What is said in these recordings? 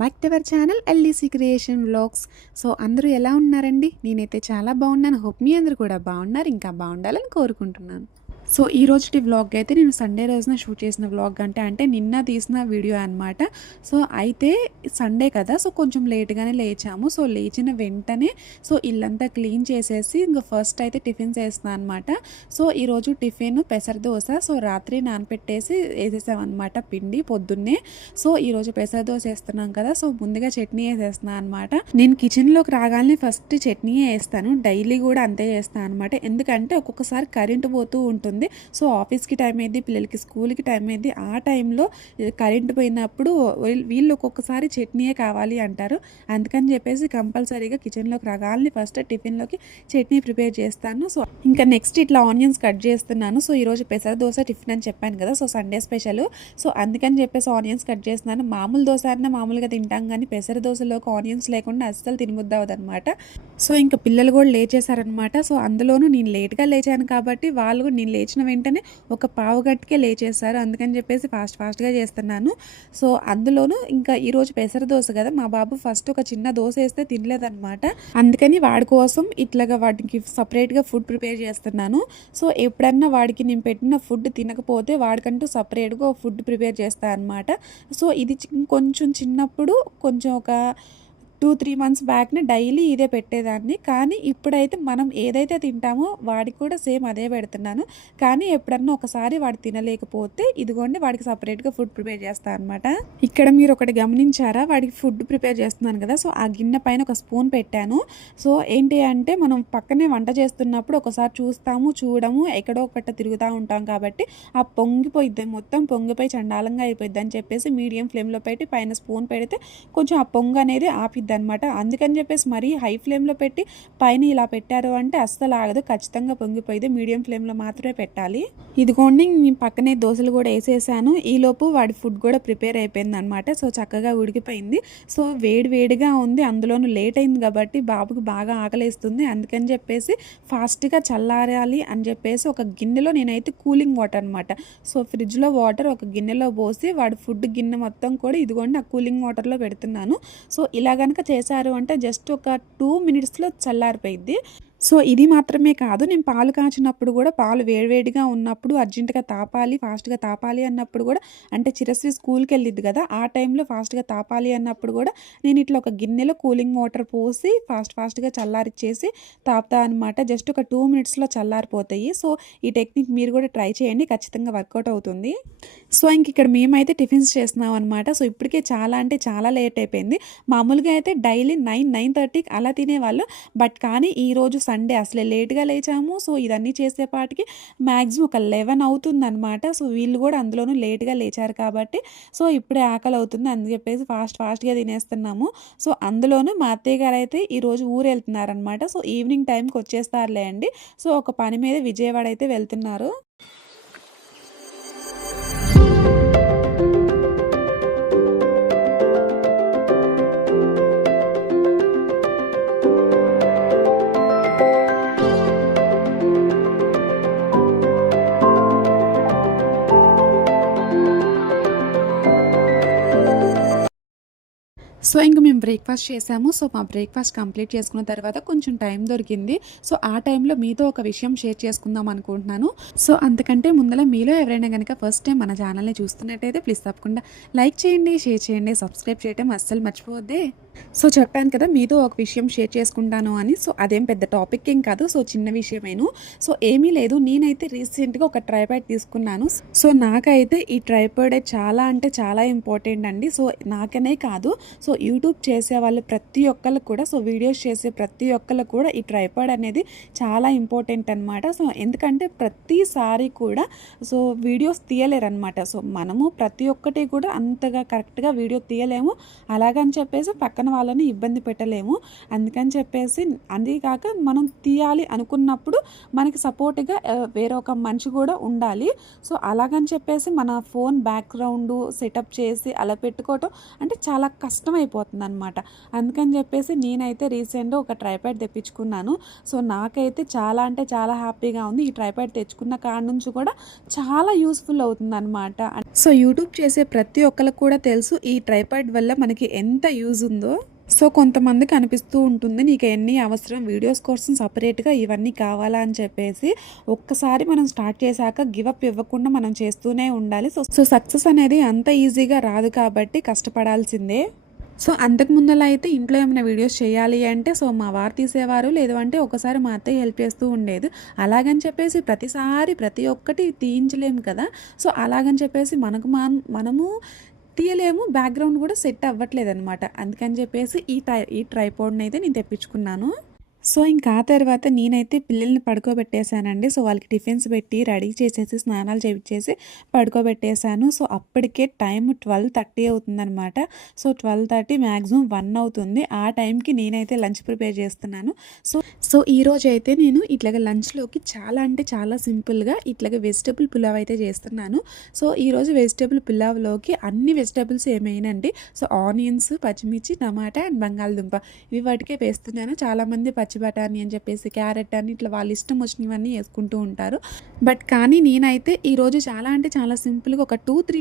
Back to our channel LDC creation vlogs. So అందరూ ఎలా ఉన్నారండి? నేనైతే చాలా బాగున్నాను. హోప్ మీ అందరూ కూడా బాగున్నారు, ఇంకా బాగుండాలని కోరుకుంటున్నాను. సో ఈ రోజుటి వ్లాగ్ అయితే నేను సండే రోజున షూట్ చేసిన వ్లాగ్ అంటే నిన్న తీసిన వీడియో అనమాట. సో అయితే సండే కదా, సో కొంచెం లేట్గానే లేచాము. సో లేచిన వెంటనే సో ఇల్లంతా క్లీన్ చేసేసి ఇంకా ఫస్ట్ అయితే టిఫిన్స్ వేస్తున్నాను అనమాట. సో ఈరోజు టిఫిన్ పెసర దోశ. సో రాత్రి నానపెట్టేసి వేసేసామన్నమాట పిండి పొద్దున్నే. సో ఈరోజు పెసర దోశ వేస్తున్నాం కదా, సో ముందుగా చట్నీ వేసేస్తున్నాను అనమాట. నేను కిచెన్లోకి రాగానే ఫస్ట్ చట్నీ వేస్తాను, డైలీ కూడా అంతే చేస్తాను అనమాట. ఎందుకంటే ఒక్కొక్కసారి కరెంటు పోతూ ఉంటుంది. సో ఆఫీస్కి టైం అయింది, పిల్లలకి స్కూల్కి టైం అయింది. ఆ టైంలో కరెంటు పోయినప్పుడు వీళ్ళు ఒక్కొక్కసారి చట్నీయే కావాలి అంటారు. అందుకని చెప్పేసి కంపల్సరీగా కిచెన్లోకి రాగాలని ఫస్ట్ టిఫిన్లోకి చట్నీ ప్రిపేర్ చేస్తాను. సో ఇంకా నెక్స్ట్ ఇట్లా ఆనియన్స్ కట్ చేస్తున్నాను. సో ఈరోజు పెసర దోశ టిఫిన్ అని చెప్పాను కదా, సో సండే స్పెషల్. సో అందుకని చెప్పేసి ఆనియన్స్ కట్ చేస్తున్నాను. మామూలు దోశ అన్న మామూలుగా తింటాం, కానీ పెసర దోశలోకి ఆనియన్స్ లేకుండా అస్సలు తినబుద్ధి అవ్వదు అనమాట. సో ఇంకా పిల్లలు కూడా లేచేశారనమాట. సో అందులోనూ నేను లేట్గా లేచాను కాబట్టి వాళ్ళు నేను లేచిన వెంటనే ఒక పావు గంటకే లేచేశారు. అందుకని చెప్పేసి ఫాస్ట్గా చేస్తున్నాను. సో అందులోనూ ఇంకా ఈరోజు పెసర దోశ కదా, మా బాబు ఫస్ట్ ఒక చిన్న దోశ వేస్తే తినలేదన్నమాట. అందుకని వాడి కోసం ఇట్లాగా వాడికి సపరేట్గా ఫుడ్ ప్రిపేర్ చేస్తున్నాను. సో ఎప్పుడన్నా వాడికి నేను పెట్టిన ఫుడ్ తినకపోతే వాడికంటూ సపరేట్గా ఫుడ్ ప్రిపేర్ చేస్తాను అనమాట. సో ఇది కొంచెం చిన్నప్పుడు కొంచెం ఒక 2-3 మంత్స్ బ్యాక్నే డైలీ ఇదే పెట్టేదాన్ని. కానీ ఇప్పుడైతే మనం ఏదైతే తింటామో వాడికి కూడా సేమ్ అదే పెడుతున్నాను. కానీ ఎప్పుడన్నా ఒకసారి వాడు తినలేకపోతే ఇదిగోండి వాడికి సపరేట్గా ఫుడ్ ప్రిపేర్ చేస్తాను అనమాట. ఇక్కడ మీరు ఒకటి గమనించారా, వాడికి ఫుడ్ ప్రిపేర్ చేస్తున్నాను కదా, సో ఆ గిన్నె పైన ఒక స్పూన్ పెట్టాను. సో ఏంటి అంటే మనం పక్కనే వంట చేస్తున్నప్పుడు ఒకసారి చూడము, ఎక్కడో ఒకటి తిరుగుతూ ఉంటాం కాబట్టి ఆ పొంగిపోయిద్ది, మొత్తం పొంగిపోయి చండాలంగా అయిపోయిద్ది అని చెప్పేసి మీడియం ఫ్లేమ్లో పెట్టి పైన స్పూన్ పెడితే కొంచెం ఆ పొంగు అనేది ఆపిద్ది అనమాట. అందుకని చెప్పేసి మరీ హై ఫ్లేమ్లో పెట్టి పైన ఇలా పెట్టారు అంటే అస్సలు ఆగదు, ఖచ్చితంగా పొంగిపోయింది. మీడియం ఫ్లేమ్లో మాత్రమే పెట్టాలి. ఇదిగోండి నేను పక్కనే దోశలు కూడా వేసేసాను. ఈలోపు వాడి ఫుడ్ కూడా ప్రిపేర్ అయిపోయింది అనమాట. సో చక్కగా ఉడికిపోయింది. సో వేడిగా ఉంది, అందులోనూ లేట్ అయింది కాబట్టి బాబుకి బాగా ఆకలిస్తుంది. అందుకని చెప్పేసి ఫాస్ట్గా చల్లారాలి అని చెప్పేసి ఒక గిన్నెలో నేనైతే కూలింగ్ వాటర్ అనమాట, సో ఫ్రిడ్జ్లో వాటర్ ఒక గిన్నెలో పోసి వాడి ఫుడ్ గిన్నె మొత్తం కూడా ఇదిగోండి ఆ కూలింగ్ వాటర్లో పెడుతున్నాను. సో ఇలా కనుక చేశారు అంటే జస్ట్ ఒక 2 మినిట్స్లో చల్లారిపోయిద్ది. సో ఇది మాత్రమే కాదు, నేను పాలు కాచినప్పుడు కూడా పాలు వేడివేడిగా ఉన్నప్పుడు అర్జెంటుగా ఫాస్ట్గా తాపాలి అన్నప్పుడు కూడా, అంటే చిరస్వి స్కూల్కి వెళ్ళిద్ది కదా, ఆ టైంలో ఫాస్ట్గా తాపాలి అన్నప్పుడు కూడా నేను ఇట్లా ఒక గిన్నెలో కూలింగ్ వాటర్ పోసి ఫాస్ట్గా చల్లారిచ్చేసి తాపుతా అనమాట. జస్ట్ ఒక 2 మినిట్స్లో చల్లారిపోతాయి. సో ఈ టెక్నిక్ మీరు కూడా ట్రై చేయండి, ఖచ్చితంగా వర్కౌట్ అవుతుంది. సో ఇంక ఇక్కడ మేమైతే టిఫిన్స్ చేస్తున్నాం అనమాట. సో ఇప్పటికే చాలా అంటే చాలా లేట్ అయిపోయింది. మామూలుగా అయితే డైలీ 9-9:30 అలా తినేవాళ్ళు, బట్ కానీ ఈరోజు సండే అసలే లేట్గా లేచాము. సో ఇదన్నీ చేసేపాటికి మ్యాక్సిమం ఒక 11 అవుతుందన్నమాట. సో వీళ్ళు కూడా అందులోనూ లేట్గా లేచారు కాబట్టి సో ఇప్పుడే ఆకలి అవుతుంది అని చెప్పేసి ఫాస్ట్గా తినేస్తున్నాము. సో అందులోనూ మా అత్తయ్య గారు అయితే ఈరోజు ఊరు వెళ్తున్నారనమాట. సో ఈవినింగ్ టైంకి వచ్చేస్తారులే అండి. సో ఒక పని మీద విజయవాడ అయితే వెళ్తున్నారు. సో ఇంక మేము బ్రేక్ఫాస్ట్ చేసాము. సో మా బ్రేక్ఫాస్ట్ కంప్లీట్ చేసుకున్న తర్వాత కొంచెం టైం దొరికింది. సో ఆ టైంలో మీతో ఒక విషయం షేర్ చేసుకుందాం అనుకుంటున్నాను. సో అంతకంటే ముందర మీలో ఎవరైనా కనుక ఫస్ట్ టైం మన ఛానల్ని చూస్తున్నట్టయితే ప్లీజ్ తప్పకుండా లైక్ చేయండి, షేర్ చేయండి, సబ్స్క్రైబ్ చేయడం అస్సలు మర్చిపోవద్దే. సో చెప్పాను కదా మీతో ఒక విషయం షేర్ చేసుకుంటాను అని. సో అదేం పెద్ద టాపిక్ ఏం కాదు, సో చిన్న విషయమేను. సో ఏమీ లేదు, నేనైతే రీసెంట్గా ఒక ట్రైపాడ్ తీసుకున్నాను. సో నాకైతే ఈ ట్రైపాడ్ చాలా అంటే చాలా ఇంపార్టెంట్ అండి. సో నాకనే కాదు, సో యూట్యూబ్ చేసే వాళ్ళు ప్రతి ఒక్కరికి కూడా, సో వీడియోస్ చేసే ప్రతి ఒక్కరికి కూడా ఈ ట్రైపాడ్ అనేది చాలా ఇంపార్టెంట్ అనమాట. సో ఎందుకంటే ప్రతిసారి కూడా సో వీడియోస్ తీయలేరనమాట. సో మనము ప్రతి ఒక్కటి కూడా అంతగా కరెక్ట్గా వీడియో తీయలేము. అలాగని చెప్పేసి పక్కన పక్కన వాళ్ళని ఇబ్బంది పెట్టలేము. అందుకని చెప్పేసి అది కాక మనం తీయాలి అనుకున్నప్పుడు మనకి సపోర్ట్‌గా వేరొక మనిషి కూడా ఉండాలి. సో, అలాగని చెప్పేసి మన ఫోన్ బ్యాక్‌గ్రౌండు సెటప్ చేసి అలా పెట్టుకోవటం అంటే చాలా కష్టమైపోతుందనమాట. అందుకని చెప్పేసి నేనైతే రీసెంట్‌గా ఒక ట్రైపాడ్ తెప్పించుకున్నాను. సో, నాకైతే చాలా అంటే చాలా హ్యాపీగా ఉంది. ఈ ట్రైపాడ్ తెచ్చుకున్న కాడ నుంచి కూడా చాలా యూజ్‌ఫుల్ అవుతుందనమాట. సో, యూట్యూబ్ చేసే ప్రతి ఒక్కళ్ళకి కూడా తెలుసు ఈ ట్రైపాడ్ వల్ల మనకి ఎంత యూజ్ ఉందో. సో, కొంతమందికి అనిపిస్తూ ఉంటుంది నీకెన్ని అవసరం వీడియోస్ కోసం సెపరేట్‌గా ఇవన్నీ కావాలా అని చెప్పేసి. ఒక్కసారి మనం స్టార్ట్ చేశాక గివ్ అప్ ఇవ్వకుండా మనం చేస్తూనే ఉండాలి. సో, సక్సెస్ అనేది అంత ఈజీగా రాదు కాబట్టి కష్టపడాల్సిందే. సో, అంతకు ముందల అయితే ఇంట్లో ఏమైనా వీడియోస్ చేయాలి అంటే సో, మా వారు తీసేవారు. లేదు అంటే ఒకసారి మా అత్తయ్య హెల్ప్ చేస్తూ ఉండేది. అలాగని చెప్పేసి ప్రతిసారి ప్రతి ఒక్కటి తీయించలేము కదా! సో, అలాగని చెప్పేసి మనము తీయలేము. బ్యాక్‌గ్రౌండ్ కూడా సెట్ అవ్వట్లేదనమాట. అందుకని చెప్పేసి ఈ ట్రైపాడ్‌నైతే నేను తెప్పించుకున్నాను. సో, ఇంకా ఆ తర్వాత నేనైతే పిల్లల్ని పడుకోబెట్టేశానండి. సో, వాళ్ళకి టిఫిన్స్ పెట్టి రెడీ చేసేసి స్నానాలు చేపిచ్చేసి పడుకోబెట్టేశాను. సో, అప్పటికే టైం 12:30 అవుతుందనమాట. సో, 12:30 మ్యాక్సిమం 1 అవుతుంది. ఆ టైంకి నేనైతే లంచ్ ప్రిపేర్ చేస్తున్నాను. సో, ఈరోజైతే నేను ఇట్లాగ లంచ్‌లోకి చాలా అంటే చాలా సింపుల్‌గా ఇట్లాగ వెజిటబుల్ పులావ్ అయితే చేస్తున్నాను. సో, ఈరోజు వెజిటబుల్ పులావ్‌లోకి అన్ని వెజిటబుల్స్ ఏమేయనండి. సో, ఆనియన్స్, పచ్చిమిర్చి, టమాటా అండ్ బంగాళదుంప ఇవి వాటికే వేస్తున్నాను. చాలామంది పచ్చి బఠానీ అని చెప్పేసి క్యారెట్ అని ఇట్లా వాళ్ళ ఇష్టం వచ్చినవన్నీ వేసుకుంటూ ఉంటారు. కానీ నేనైతే ఈరోజు చాలా అంటే చాలా సింపుల్గా ఒక 2-3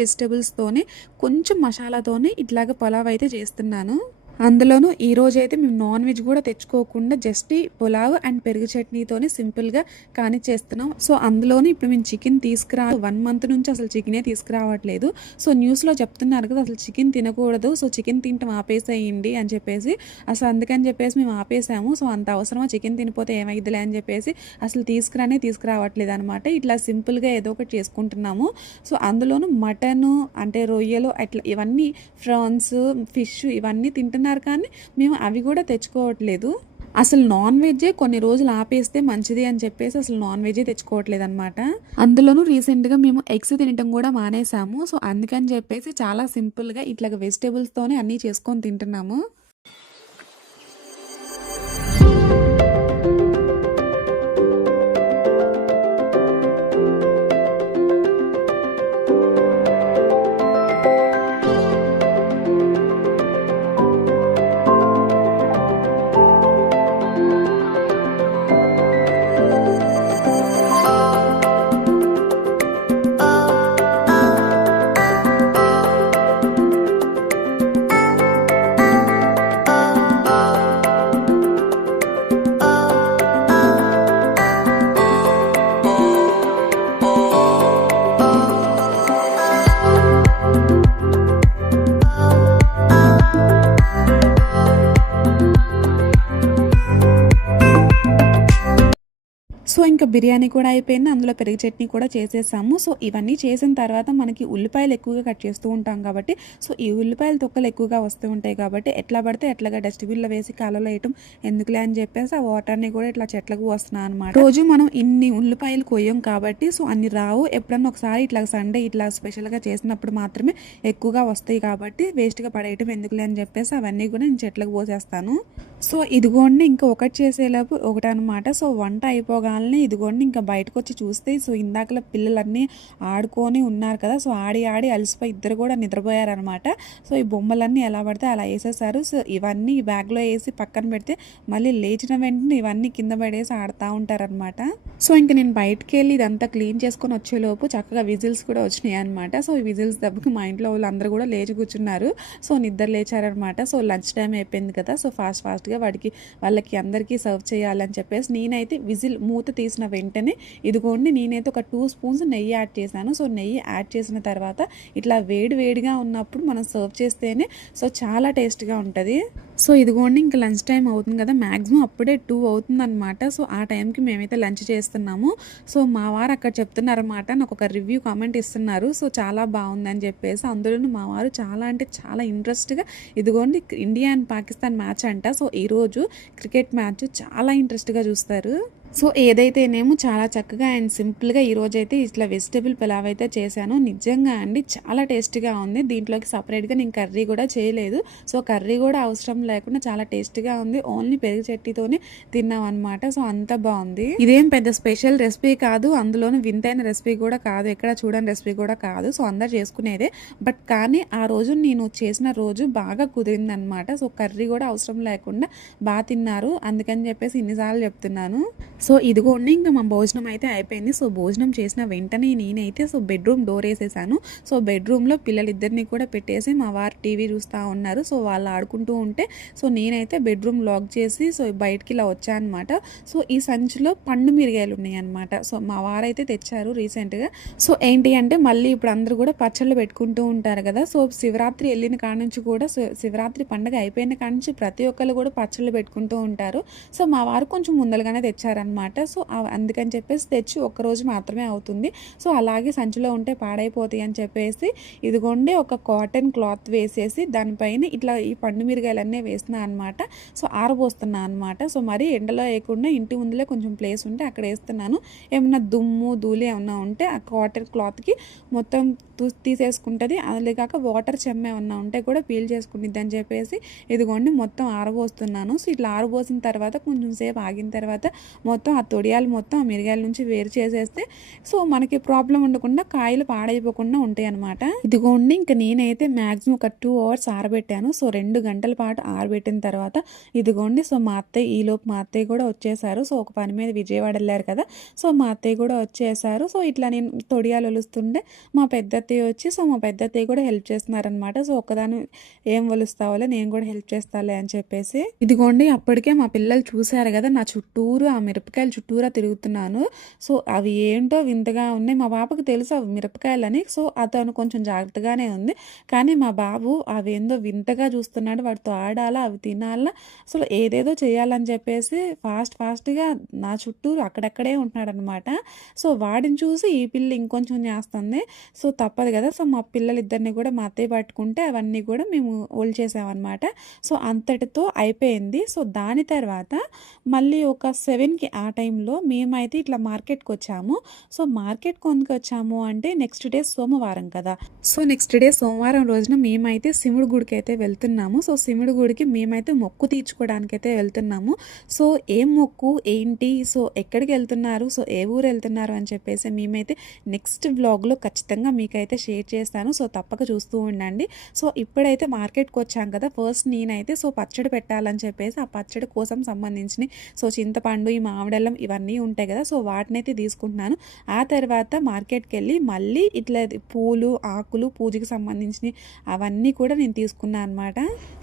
వెజిటబుల్స్తోనే కొంచెం మసాలాతోనే ఇట్లాగ పులావ్ అయితే చేస్తున్నాను. అందులోనూ ఈరోజైతే మేము నాన్ వెజ్ కూడా తెచ్చుకోకుండా జస్ట్ ఈ పులావ్ అండ్ పెరుగు చట్నీతోనే సింపుల్గా కానిచ్చేస్తున్నాం. సో, అందులోనూ ఇప్పుడు మేము చికెన్ 1 మంత్ నుంచి అసలు చికెనే తీసుకురావట్లేదు. సో, న్యూస్లో చెప్తున్నారు కదా అసలు చికెన్ తినకూడదు. సో, చికెన్ తినటం ఆపేసేయండి అని చెప్పేసి. అసలు అందుకని చెప్పేసి మేము ఆపేసాము. సో, అంత అవసరమా చికెన్ తినిపోతే ఏమైద్దిలే అని చెప్పేసి అసలు తీసుకురావట్లేదు అనమాట. ఇట్లా సింపుల్గా ఏదో ఒకటి చేసుకుంటున్నాము. సో, అందులోనూ మటను అంటే రొయ్యలు అట్లా ఇవన్నీ ఫ్రాన్స్, ఫిష్ ఇవన్నీ తింటున్నారు కానీ మేము అవి కూడా తెచ్చుకోవట్లేదు. అసలు నాన్ వెజ్జే కొన్ని రోజులు ఆపేస్తే మంచిది అని చెప్పేసి అసలు నాన్ వెజ్జే తెచ్చుకోవట్లేదు అనమాట. అందులోనూ రీసెంట్గా మేము ఎగ్స్ తినటం కూడా మానేసాము. సో, అందుకని చెప్పేసి చాలా సింపుల్గా ఇట్లాగ వెజిటేబుల్స్తోనే అన్నీ చేసుకొని తింటున్నాము. సో, ఇంకా బిర్యానీ కూడా అయిపోయింది. అందులో పెరుగు చట్నీ కూడా చేసేసాము. సో, ఇవన్నీ చేసిన తర్వాత మనకి ఉల్లిపాయలు ఎక్కువగా కట్ చేస్తూ ఉంటాం కాబట్టి సో, ఈ ఉల్లిపాయల తొక్కలు ఎక్కువగా వస్తూ ఉంటాయి కాబట్టి ఎట్లా పడితే అట్లాగా డస్ట్‌బిన్‌లో వేసి కాలువలో వేయటం ఎందుకులే అని చెప్పేసి ఆ వాటర్‌ని కూడా ఇట్లా చెట్లకు పోస్తున్నాను అనమాట. రోజు మనం ఇన్ని ఉల్లిపాయలు కొయ్యం కాబట్టి సో, అన్ని రావు. ఎప్పుడన్నా ఒకసారి ఇట్లా సండే ఇట్లా స్పెషల్‌గా చేసినప్పుడు మాత్రమే ఎక్కువగా వస్తాయి కాబట్టి వేస్ట్‌గా పడేయటం ఎందుకులే అని చెప్పేసి అవన్నీ కూడా నేను చెట్లకు పోసేస్తాను. సో, ఇదిగోండి ఇంకా ఒకటి చేసేలోపు ఒకటనమాట. సో, వంట అయిపోగానే ఇదిగోండి ఇంకా బయటకొచ్చి చూస్తే సో, ఇందాకలా పిల్లలన్నీ ఆడుకొని ఉన్నారు కదా! సో, ఆడి అలసిపోయి ఇద్దరు కూడా నిద్రపోయారనమాట. సో, ఈ బొమ్మలన్నీ ఎలా పడితే అలా ఏసేశారు. సో, ఇవన్నీ ఈ బ్యాగ్‌లో ఏసి పక్కన పెడితే మళ్ళీ లేచిన వెంటనే ఇవన్నీ కింద పడేసి ఆడుతూ ఉంటారనమాట. సో, ఇంక నేను బయటికెళ్ళి ఇదంతా క్లీన్ చేసుకొని వచ్చేలోపు చక్కగా విజిల్స్ కూడా వచ్చినాయనమాట. సో, ఈ విజిల్స్ దెబ్బకి మా ఇంట్లో వాళ్ళందరూ కూడా లేచి కూర్చున్నారు. సో, నిద్ర లేచారనమాట. సో, లంచ్ టైం అయిపోయింది కదా! సో, ఫాస్ట్‌గా వాళ్ళకి అందరికీ సర్వ్ చేయాలని చెప్పేసి నేనైతే విజిల్ మూత తీసిన వెంటనే ఇదిగోండి నేనైతే ఒక 2 స్పూన్స్ నెయ్యి యాడ్ చేశాను. సో, నెయ్యి యాడ్ చేసిన తర్వాత ఇట్లా వేడిగా ఉన్నప్పుడు మనం సర్వ్ చేస్తేనే సో, చాలా టేస్ట్‌గా ఉంటుంది. సో, ఇదిగోండి ఇంకా లంచ్ టైం అవుతుంది కదా! మ్యాక్సిమం అప్పుడే 2 అవుతుందనమాట. సో, ఆ టైంకి మేమైతే లంచ్ చేస్తున్నాము. సో, మా వారు అక్కడ చెప్తున్నారన్నమాట. నాకు ఒక రివ్యూ కామెంట్ ఇస్తున్నారు. సో, చాలా బాగుందని చెప్పేసి అందులోనూ మా వారు చాలా అంటే చాలా ఇంట్రెస్ట్‌గా ఇదిగోండి ఇండియా అండ్ పాకిస్తాన్ మ్యాచ్ అంట. సో, ఈరోజు క్రికెట్ మ్యాచ్ చాలా ఇంట్రెస్ట్‌గా చూస్తారు. సో ఏదైతేనేమో చాలా చక్కగా అండ్ సింపుల్గా ఈరోజైతే ఇట్లా వెజిటేబుల్ పులావ్ అయితే చేశాను. నిజంగా అండి చాలా టేస్టీగా ఉంది. దీంట్లోకి సపరేట్గా నేను కర్రీ కూడా చేయలేదు. సో కర్రీ కూడా అవసరం లేకుండా చాలా టేస్టీగా ఉంది. ఓన్లీ పెరుగు చట్నీతోనే తిన్నాం అనమాట. సో అంత బాగుంది. ఇదేం పెద్ద స్పెషల్ రెసిపీ కాదు, అందులోనూ వింతైన రెసిపీ కూడా కాదు, ఎక్కడ చూడని రెసిపీ కూడా కాదు. సో అందరు చేసుకునేదే. బట్ కానీ ఆ రోజు నేను చేసిన రోజు బాగా కుదిరింది అనమాట. సో కర్రీ కూడా అవసరం లేకుండా బాగా తిన్నారు. అందుకని చెప్పేసి ఇన్నిసార్లు చెప్తున్నాను. సో ఇదిగోండి ఇంకా మా భోజనం అయితే అయిపోయింది. సో భోజనం చేసిన వెంటనే నేనైతే బెడ్రూమ్ డోర్ వేసేసాను. సో బెడ్రూమ్లో పిల్లలిద్దరిని కూడా పెట్టేసి మా వారు టీవీ చూస్తూ ఉన్నారు. సో వాళ్ళు ఆడుకుంటూ ఉంటే సో నేనైతే బెడ్రూమ్ లాక్ చేసి సో బయటికి ఇలా వచ్చాను అనమాట. సో ఈ సంచిలో పండు మిరిగాయలు ఉన్నాయి అనమాట. సో మా వారైతే తెచ్చారు రీసెంట్గా. సో ఏంటి అంటే మళ్ళీ ఇప్పుడు అందరూ కూడా పచ్చళ్ళు పెట్టుకుంటూ ఉంటారు కదా. సో శివరాత్రి వెళ్ళిన కాడ నుంచి కూడా శివరాత్రి పండుగ అయిపోయిన కాడ నుంచి ప్రతి ఒక్కరు కూడా పచ్చళ్ళు పెట్టుకుంటూ ఉంటారు. సో మా వారు కొంచెం ముందలుగానే తెచ్చారనమాట. సో అందుకని చెప్పేసి తెచ్చి ఒక్కరోజు మాత్రమే అవుతుంది. సో అలాగే సంచిలో ఉంటే పాడైపోతాయి అని చెప్పేసి ఇదిగోండి ఒక కాటన్ క్లాత్ వేసేసి దానిపైన ఇట్లా ఈ పండు మిరగాయలన్నీ వేస్తున్నా అనమాట. సో ఆరబోస్తున్నా అనమాట. సో మరి ఎండలో వేయకుండా ఇంటి ముందులే కొంచెం ప్లేస్ ఉంటే అక్కడ వేస్తున్నాను. ఏమన్నా దుమ్ము ధూళి ఏమన్నా ఉంటే ఆ కాటన్ క్లాత్కి మొత్తం తీసేసుకుంటుంది. అదే కాక వాటర్ చెమ్మ ఏమన్నా ఉంటే కూడా పీల్ చేసుకుంటుంది అని చెప్పేసి ఇదిగోండి మొత్తం ఆరబోస్తున్నాను. సో ఇట్లా ఆరబోసిన తర్వాత కొంచెం సేపు ఆగిన తర్వాత మొత్తం ఆ తొడియాలు మొత్తం ఆ మిరియాల నుంచి వేరు చేసేస్తే సో మనకి ప్రాబ్లం ఉండకుండా కాయలు పాడైపోకుండా ఉంటాయి అనమాట. ఇదిగోండి ఇంకా నేనైతే మ్యాక్సిమం ఒక 2 hours ఆరబెట్టాను. సో 2 గంటల పాటు ఆరబెట్టిన తర్వాత ఇదిగోండి సో మా అత్తయ్య ఈలోపు మా అత్తయ్య కూడా వచ్చేసారు. సో ఒక పని మీద విజయవాడ వెళ్ళారు కదా. సో మా అత్తయ్య కూడా వచ్చేసారు. సో ఇట్లా నేను తొడియాలు ఒలుస్తుంటే మా పెద్ద అత్తయ్య వచ్చి సో మా పెద్ద అత్తయ్య కూడా హెల్ప్ చేస్తున్నారనమాట. సో ఒక్కదాని ఏం ఒలుస్తావులే నేను కూడా హెల్ప్ చేస్తాలే అని చెప్పేసి ఇదిగోండి అప్పటికే మా పిల్లలు చూసారు కదా నా చుట్టూరు ఆ మిరపకాయలు చుట్టూరా తిరుగుతున్నాను. సో అవి ఏంటో వింతగా ఉన్నాయి. మా బాబుకి తెలుసు అవి మిరపకాయలని. సో అతను కొంచెం జాగ్రత్తగానే ఉంది. కానీ మా బాబు అవి ఏందో వింతగా చూస్తున్నాడు. వాటితో ఆడాలా అవి తినాలా అసలు ఏదేదో చేయాలని చెప్పేసి ఫాస్ట్గా నా చుట్టూరు అక్కడక్కడే ఉంటున్నాడు అనమాట. సో వాడిని చూసి ఈ పిల్ల ఇంకొంచెం చేస్తుంది. సో తప్పదు కదా. సో మా పిల్లలిద్దరిని కూడా మా అత్తయ్య పట్టుకుంటే అవన్నీ కూడా మేము ఒలిచేసామన్నమాట. సో అంతటితో అయిపోయింది. సో దాని తర్వాత మళ్ళీ ఒక 7కి ఆ టైంలో మేమైతే ఇట్లా మార్కెట్కి వచ్చాము. సో మార్కెట్ కొందుకు వచ్చాము అంటే నెక్స్ట్ డే సోమవారం కదా. సో నెక్స్ట్ డే సోమవారం రోజున మేమైతే శివుడి గుడికి అయితే వెళ్తున్నాము. సో శివుడి గుడికి మేమైతే మొక్కు తీర్చుకోవడానికి అయితే వెళ్తున్నాము. సో ఏం మొక్కు ఏంటి, సో ఎక్కడికి వెళ్తున్నారు, సో ఏ ఊరు వెళ్తున్నారు అని చెప్పేసి మేమైతే నెక్స్ట్ వ్లాగ్లో ఖచ్చితంగా మీకైతే షేర్ చేస్తాను. సో తప్పక చూస్తూ ఉండండి. సో ఇప్పుడైతే మార్కెట్కి వచ్చాం కదా. ఫస్ట్ నేనైతే సో పచ్చడి పెట్టాలని చెప్పేసి ఆ పచ్చడి కోసం సంబంధించిన సో చింతపండు ఈ మామిడల్లం ఇవన్నీ ఉంటాయి కదా. సో వాటినైతే తీసుకుంటున్నాను. ఆ తర్వాత మార్కెట్కి వెళ్ళి మళ్ళీ ఇట్లా పూలు ఆకులు పూజకి సంబంధించినవి అవన్నీ కూడా నేను తీసుకున్నాను అనమాట.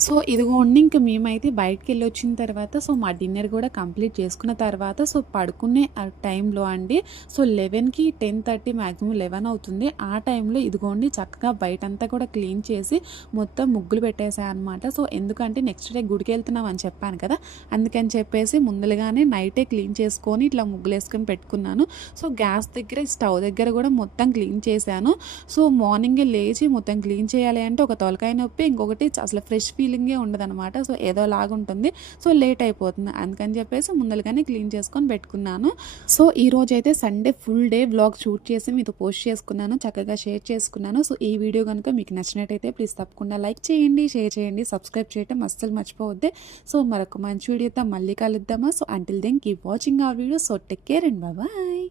సో ఇదిగోండి ఇంకా మేమైతే బయటకు వెళ్ళి వచ్చిన తర్వాత సో మా డిన్నర్ కూడా కంప్లీట్ చేసుకున్న తర్వాత సో పడుకునే టైంలో అండి సో 11కి 10:30 మ్యాక్సిమం 11 అవుతుంది. ఆ టైంలో ఇదిగోండి చక్కగా బయటంతా కూడా క్లీన్ చేసి మొత్తం ముగ్గులు పెట్టేసాను అనమాట. సో ఎందుకంటే నెక్స్ట్ డే గుడికి వెళ్తున్నాం అని చెప్పాను కదా. అందుకని చెప్పేసి ముందుగానే నైటే క్లీన్ చేసుకొని ఇట్లా ముగ్గులు వేసుకొని పెట్టుకున్నాను. సో గ్యాస్ దగ్గర స్టవ్ దగ్గర కూడా మొత్తం క్లీన్ చేశాను. సో మార్నింగే లేచి మొత్తం క్లీన్ చేయాలి అంటే ఒక తొలకాయ నొప్పి, ఇంకొకటి అసలు ఫ్రెష్ ఫీలింగే ఉండదు అనమాట. సో ఏదో లాగుంటుంది. సో లేట్ అయిపోతుంది. అందుకని చెప్పేసి ముందుగానే క్లీన్ చేసుకొని పెట్టుకున్నాను. సో ఈ రోజు అయితే Sunday full day vlog shoot చేసి మీతో పోస్ట్ చేసుకున్నాను, చక్కగా షేర్ చేసుకున్నాను. సో ఈ వీడియో కనుక మీకు నచ్చినట్టయితే ప్లీజ్ తప్పకుండా లైక్ చేయండి, షేర్ చేయండి, సబ్స్క్రైబ్ చేయడం అస్సలు మర్చిపోవద్దే. సో మరొక మంచి వీడియోతో మళ్ళీ కలుద్దామా. So until then keep watching our videos. So take care and bye bye.